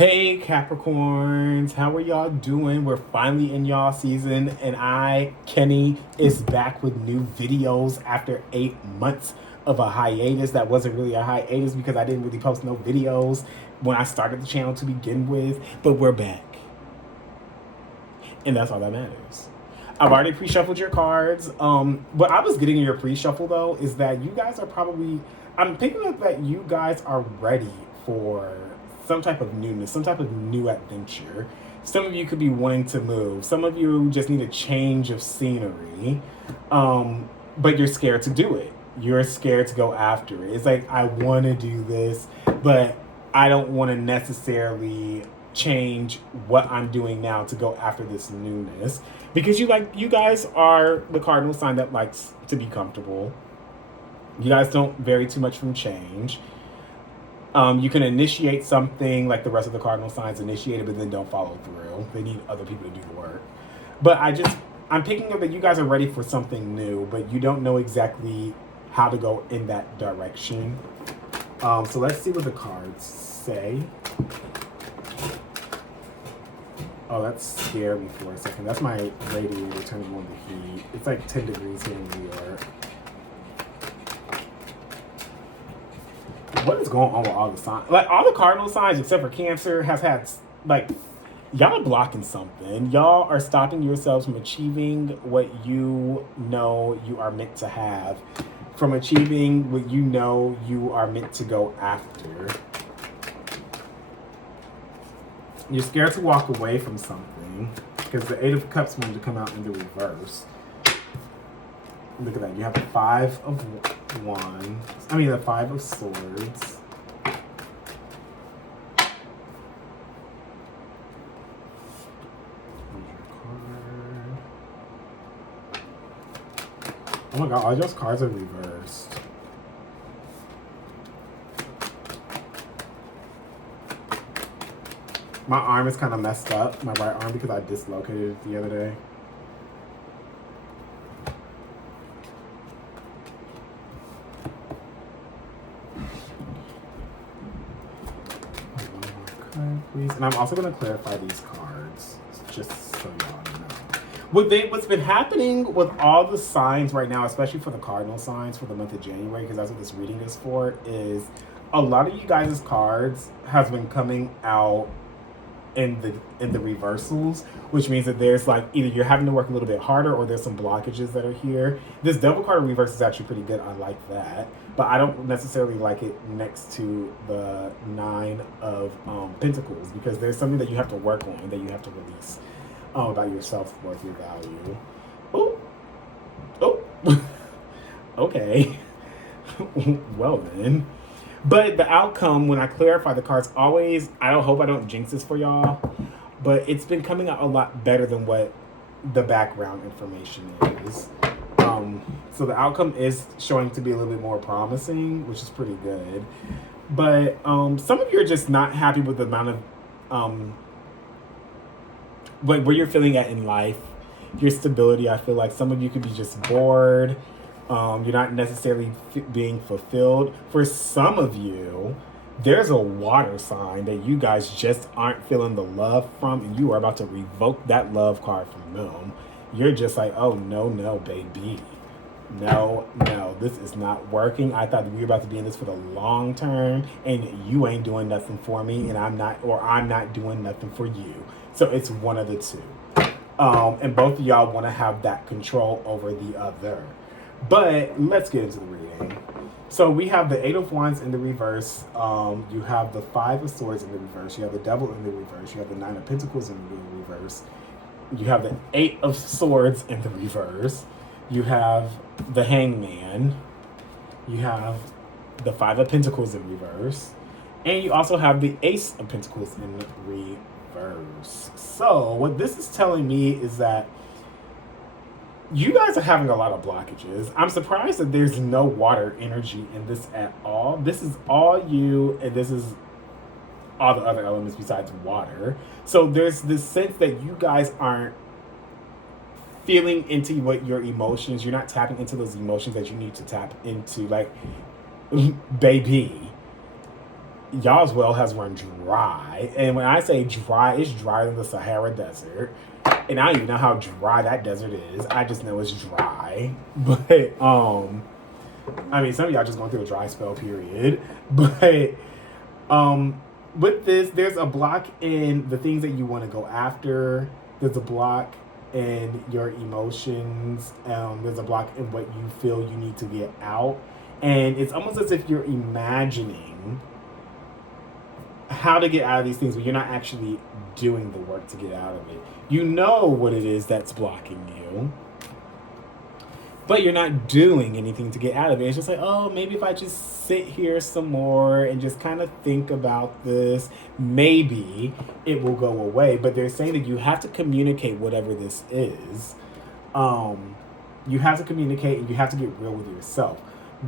Hey Capricorns, how are y'all doing? We're finally in y'all season, and Kenny, is back with new videos after 8 months of a hiatus. That wasn't really a hiatus because I didn't really post no videos when I started the channel to begin with, but we're back. And that's all that matters. I've already pre-shuffled your cards. What I was getting in your pre-shuffle though is that you guys are probably, I'm picking up that you guys are ready for some type of newness, some type of new adventure. Some of you could be wanting to move. Some of you just need a change of scenery, but you're scared to do it. You're scared to go after it. It's like, I want to do this, but I don't want to necessarily change what I'm doing now to go after this newness because you guys are the cardinal sign that likes to be comfortable. You guys don't vary too much from change. You can initiate something like the rest of the cardinal signs initiated, but then don't follow through. They need other people to do the work. But I'm picking up that you guys are ready for something new, but you don't know exactly how to go in that direction. So let's see what the cards say. Oh, that scared me for a second. That's my radiator turning on the heat. It's like 10 degrees here in New York. What is going on with all the signs? Like, all the cardinal signs, except for Cancer, has had, like, y'all are blocking something. Y'all are stopping yourselves from achieving what you know you are meant to have, from achieving what you know you are meant to go after. You're scared to walk away from something because the Eight of Cups wanted to come out in the reverse. Look at that. You have the Five of Wands. The Five of Swords. Oh my god, all those cards are reversed. My arm is kind of messed up, my right arm, because I dislocated it the other day. Please. And I'm also going to clarify these cards, just so y'all know. What's been happening with all the signs right now, especially for the cardinal signs for the month of January, because that's what this reading is for, is a lot of you guys' cards has been coming out in the reversals, which means that there's like either you're having to work a little bit harder or there's some blockages that are here. This Devil card reverse is actually pretty good. I like that, but I don't necessarily like it next to the Nine of Pentacles because there's something that you have to work on, that you have to release about your self-worth, your value. Oh, okay. Well then. But the outcome, when I clarify the cards, always, I hope I don't jinx this for y'all, but it's been coming out a lot better than what the background information is. So the outcome is showing to be a little bit more promising, which is pretty good. But some of you are just not happy with the amount of, like where you're feeling at in life, your stability. I feel like some of you could be just bored. You're not necessarily being fulfilled. For some of you, there's a water sign that you guys just aren't feeling the love from, and you are about to revoke that love card from them. You're just like, oh, no, baby. No, this is not working. I thought we were about to be in this for the long term, and you ain't doing nothing for me, and I'm not doing nothing for you. So it's one of the two. And both of y'all want to have that control over the other. But let's get into the reading. So we have the Eight of Wands in the reverse. You have the Five of Swords in the reverse. You have the Devil in the reverse. You have the Nine of Pentacles in the reverse. You have the Eight of Swords in the reverse. You have the Hangman. You have the Five of Pentacles in reverse. And you also have the Ace of Pentacles in reverse. So what this is telling me is that you guys are having a lot of blockages. I'm surprised that there's no water energy in this at all. This is all you, and this is all the other elements besides water. So there's this sense that you guys aren't feeling into what your emotions, you're not tapping into those emotions that you need to tap into. Like, baby, y'all's well has run dry. And when I say dry, it's drier than the Sahara Desert. And I don't even know how dry that desert is. I just know it's dry. But I mean, some of y'all just going through a dry spell, period. But with this, there's a block in the things that you want to go after. There's a block in your emotions. There's a block in what you feel you need to get out. And it's almost as if you're imagining how to get out of these things, but you're not actually doing the work to get out of it. You know what it is that's blocking you, but you're not doing anything to get out of it. It's just like, oh, maybe if I just sit here some more and just kind of think about this, maybe it will go away. But they're saying that you have to communicate whatever this is. You have to communicate and you have to get real with yourself.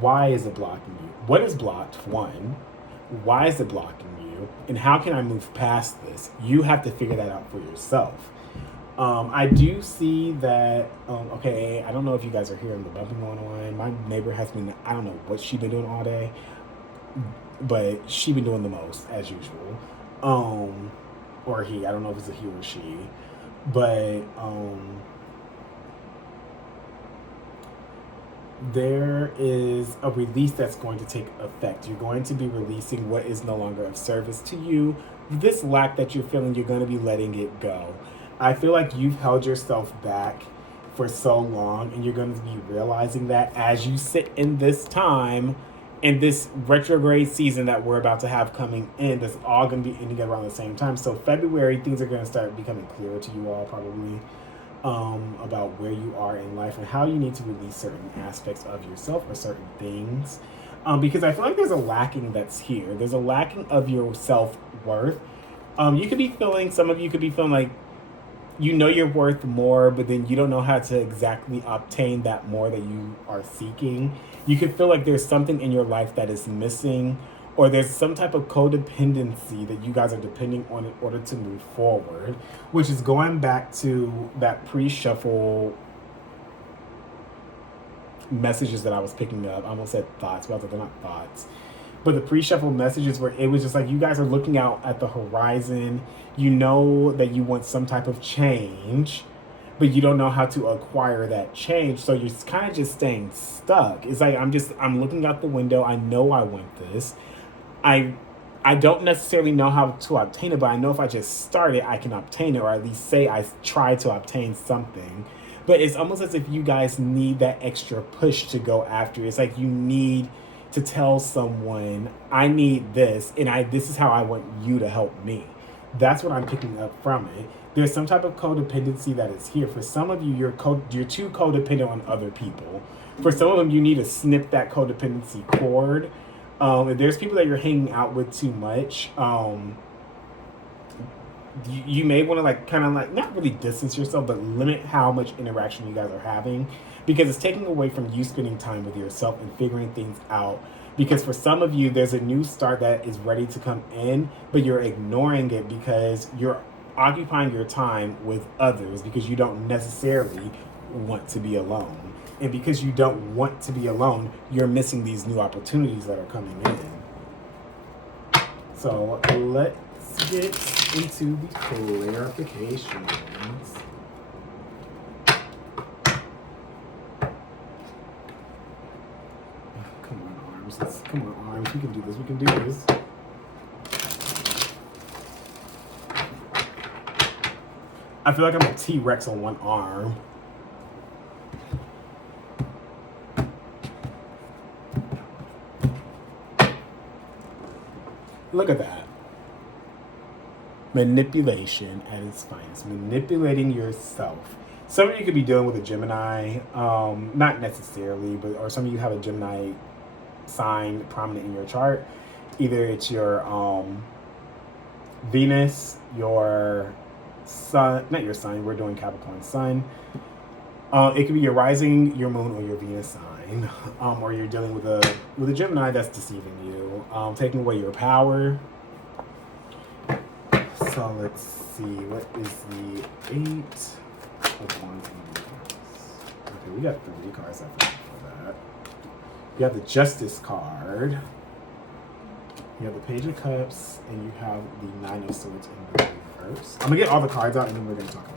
Why is it blocking you? What is blocked? One, why is it blocking you? And how can I move past this? You have to figure that out for yourself. I do see that, okay, I don't know if you guys are hearing the bumping going on. My neighbor has been, I don't know what she's been doing all day, but she's been doing the most, as usual. Or he, I don't know if it's a he or she, but there is a release that's going to take effect. You're going to be releasing what is no longer of service to you. This lack that you're feeling, you're going to be letting it go. I feel like you've held yourself back for so long, and you're going to be realizing that as you sit in this time, in this retrograde season that we're about to have coming in, that's all going to be ending around the same time. So February, things are going to start becoming clearer to you all, probably, about where you are in life and how you need to release certain aspects of yourself or certain things. Because I feel like there's a lacking that's here. There's a lacking of your self-worth. You could be feeling, some of you could be feeling like, you know you're worth more, but then you don't know how to exactly obtain that more that you are seeking. You could feel like there's something in your life that is missing, or there's some type of codependency that you guys are depending on in order to move forward, which is going back to that pre-shuffle messages that I was picking up. I almost said thoughts, but they're not thoughts. But the pre-shuffle messages where it was just like you guys are looking out at the horizon. You know that you want some type of change, but you don't know how to acquire that change. So you're kind of just staying stuck. It's like I'm looking out the window. I know I want this. I don't necessarily know how to obtain it, but I know if I just start it, I can obtain it, or at least say I try to obtain something. But it's almost as if you guys need that extra push to go after it. It's like you need to tell someone, I need this, and this is how I want you to help me. That's what I'm picking up from it. There's some type of codependency that is here. For some of you, you're too codependent on other people. For some of them, you need to snip that codependency cord. If there's people that you're hanging out with too much, you may want to not really distance yourself, but limit how much interaction you guys are having, because it's taking away from you spending time with yourself and figuring things out. Because for some of you, there's a new start that is ready to come in, but you're ignoring it because you're occupying your time with others because you don't necessarily want to be alone. And because you don't want to be alone, you're missing these new opportunities that are coming in. So let's get into the clarifications. Come on, arms. We can do this. We can do this. I feel like I'm a T-Rex on one arm. Look at that. Manipulation at its finest. Manipulating yourself. Some of you could be dealing with a Gemini. Not necessarily, or some of you have a Gemini sign prominent in your chart. Either it's your Venus, your sun, not your sun, we're doing Capricorn sun. It could be your rising, your moon, or your Venus sign. Or you're dealing with a Gemini that's deceiving you, taking away your power. So let's see, what is the 8 of Wands and Reverse? Okay, we got 3 cards after that. You have the Justice card. You have the Page of Cups, and you have the Nine of Swords in the reverse. I'm gonna get all the cards out, and then we're gonna talk about it.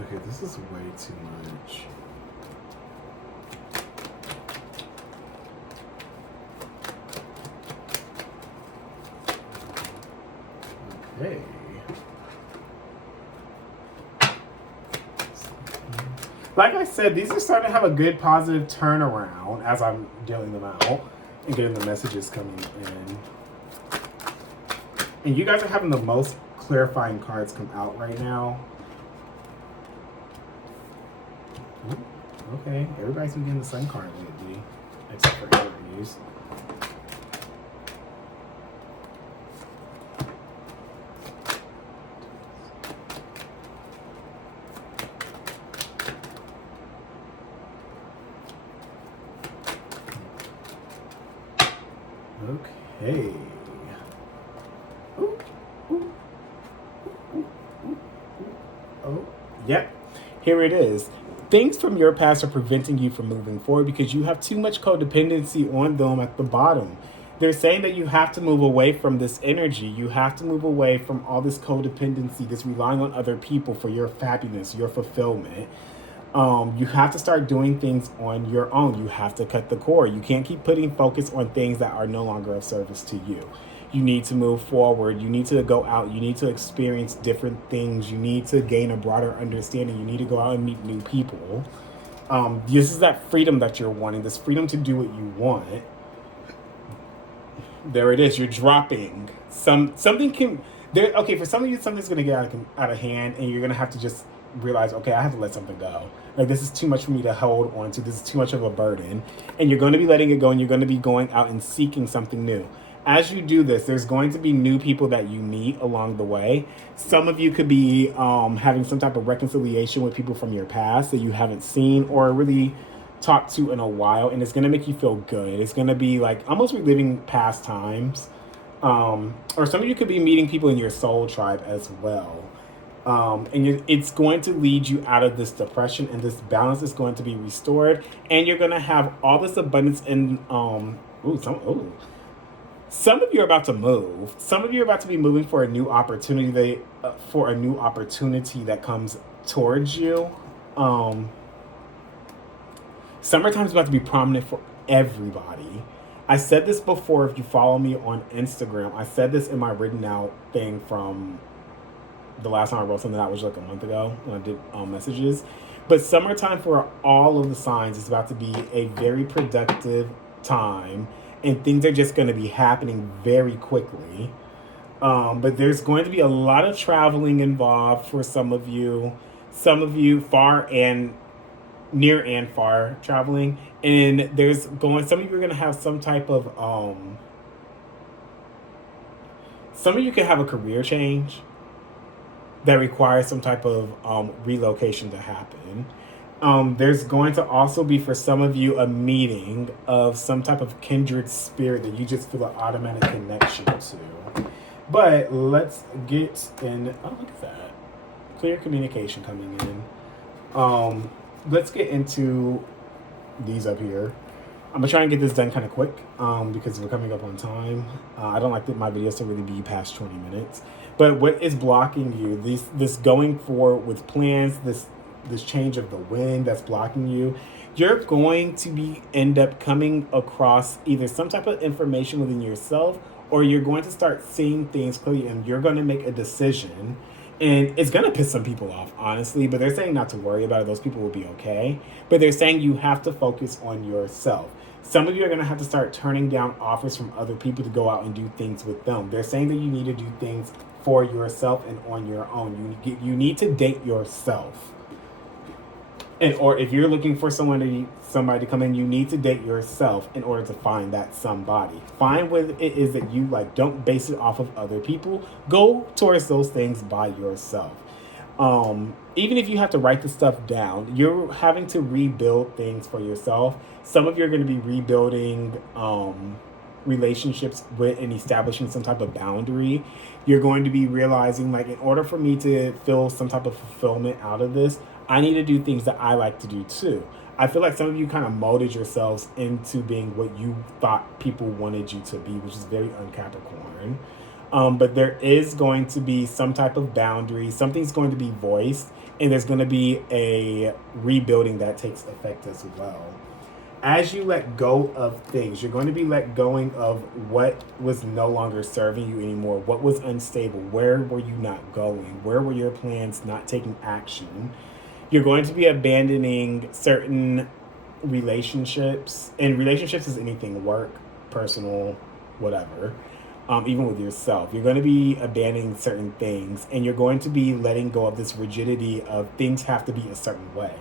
Okay, this is way too much. Okay. Like I said, these are starting to have a good positive turnaround as I'm dealing them out and getting the messages coming in. And you guys are having the most clarifying cards come out right now. Okay, everybody's been getting the Sun card lately, except for Aries. Okay. Ooh, ooh, ooh, ooh, ooh. Oh, yep. Here it is. Things from your past are preventing you from moving forward because you have too much codependency on them at the bottom. They're saying that you have to move away from this energy. You have to move away from all this codependency, this relying on other people for your happiness, your fulfillment. You have to start doing things on your own. You have to cut the cord. You can't keep putting focus on things that are no longer of service to you. You need to move forward. You need to go out. You need to experience different things. You need to gain a broader understanding. You need to go out and meet new people. This is that freedom that you're wanting, this freedom to do what you want. There it is. You're dropping. Something can... Okay, for some of you, something's going to get out of hand, and you're going to have to just realize, okay, I have to let something go. Like, this is too much for me to hold on to. This is too much of a burden. And you're going to be letting it go, and you're going to be going out and seeking something new. As you do this, there's going to be new people that you meet along the way. Some of you could be having some type of reconciliation with people from your past that you haven't seen or really talked to in a while, and it's going to make you feel good. It's going to be like almost reliving past times. Or some of you could be meeting people in your soul tribe as well. And it's going to lead you out of this depression, and this balance is going to be restored, and you're going to have all this abundance in... Some of you are about to move. Some of you are about to be moving for a new opportunity. That comes towards you. Summertime's about to be prominent for everybody. I said this before if you follow me on Instagram. I said this in my written out thing from the last time I wrote something that was like a month ago when I did messages. But summertime for all of the signs is about to be a very productive time. And things are just going to be happening very quickly. But there's going to be a lot of traveling involved for some of you. Some of you far and near and far traveling. And some of you are going to have some type of... some of you can have a career change that requires some type of relocation to happen. There's going to also be, for some of you, a meeting of some type of kindred spirit that you just feel an automatic connection to. But let's get in... Oh, look at that. Clear communication coming in. Let's get into these up here. I'm going to try and get this done kind of quick because we're coming up on time. I don't like my videos to really be past 20 minutes. But what is blocking you? This going forward with plans, this change of the wind that's blocking you, you're going to end up coming across either some type of information within yourself, or you're going to start seeing things clearly, and you're going to make a decision, and it's going to piss some people off, honestly, but they're saying not to worry about it. Those people will be okay, but they're saying you have to focus on yourself. Some of you are going to have to start turning down offers from other people to go out and do things with them. They're saying that you need to do things for yourself and on your own. You need to date yourself. And or if you're looking for somebody to come in, you need to date yourself in order to find that somebody. Find what it is that you like. Don't base it off of other people. Go towards those things by yourself. Even if you have to write the stuff down, you're having to rebuild things for yourself. Some of you are going to be rebuilding relationships with and establishing some type of boundary. You're going to be realizing, like, in order for me to feel some type of fulfillment out of this, I need to do things that I like to do too. I feel like some of you kind of molded yourselves into being what you thought people wanted you to be, which is very unCapricorn. But there is going to be some type of boundary. Something's going to be voiced, and there's going to be a rebuilding that takes effect as well. As you let go of things, you're going to be let going of what was no longer serving you anymore, what was unstable, where were you not going, where were your plans not taking action. You're going to be abandoning certain relationships, and relationships is anything, work, personal, whatever. Even with yourself, you're going to be abandoning certain things, and you're going to be letting go of this rigidity of things have to be a certain way.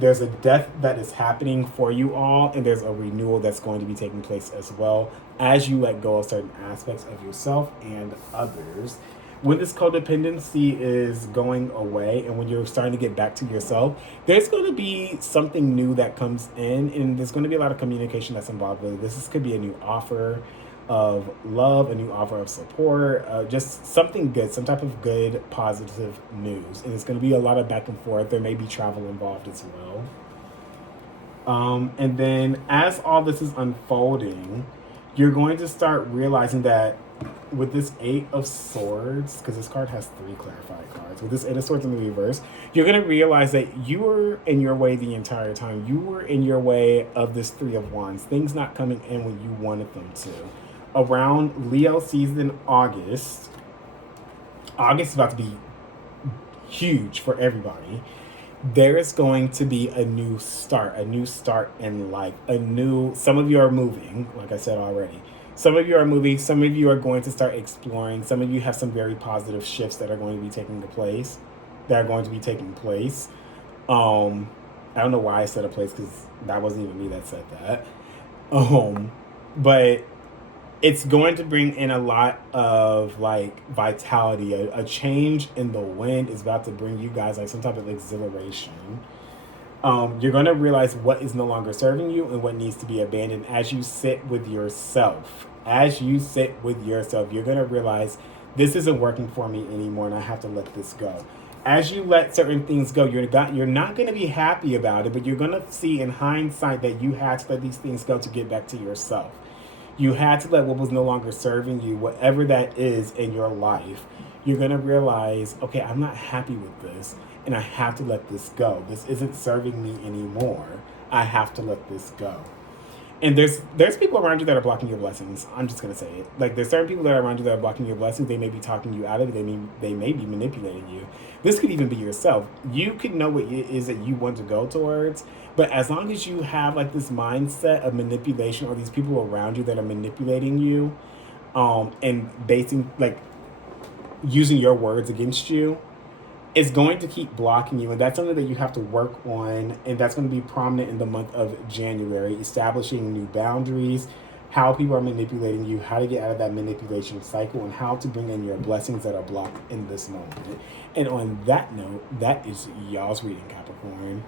There's a death that is happening for you all, and there's a renewal that's going to be taking place as well as you let go of certain aspects of yourself and others. When this codependency is going away and when you're starting to get back to yourself, there's going to be something new that comes in, and there's going to be a lot of communication that's involved with it. This could be a new offer of love, a new offer of support, just something good, some type of good, positive news. And it's going to be a lot of back and forth. There may be travel involved as well. And then as all this is unfolding, you're going to start realizing that with this Eight of Swords, because this card has 3 clarified cards, with this Eight of Swords in the reverse, you're going to realize that you were in your way the entire time. You were in your way of this Three of Wands, things not coming in when you wanted them to. Around Leo season, August is about to be huge for everybody. There is going to be a new start in life. Some of you are moving, like I said already. Some of you are moving, some of you are going to start exploring. Some of you have some very positive shifts that are going to be taking place. I don't know why I said a place, because that wasn't even me that said that. But it's going to bring in a lot of like vitality. A change in the wind is about to bring you guys like some type of exhilaration. You're going to realize what is no longer serving you and what needs to be abandoned as you sit with yourself. You're going to realize this isn't working for me anymore and I have to let this go. As you let certain things go, you're not going to be happy about it, but you're going to see in hindsight that you had to let these things go to get back to yourself. You had to let what was no longer serving you, whatever that is in your life. You're going to realize, okay, I'm not happy with this, and I have to let this go. This isn't serving me anymore. I have to let this go. And there's people around you that are blocking your blessings. I'm just going to say it. Like, there's certain people that are around you that are blocking your blessings. They may be talking you out of it. They may be manipulating you. This could even be yourself. You could know what it is that you want to go towards, but as long as you have like this mindset of manipulation, or these people around you that are manipulating you, and using your words against you, it's going to keep blocking you. And that's something that you have to work on. And that's going to be prominent in the month of January, establishing new boundaries, how people are manipulating you, how to get out of that manipulation cycle, and how to bring in your blessings that are blocked in this moment. And on that note, that is y'all's reading, Capricorn.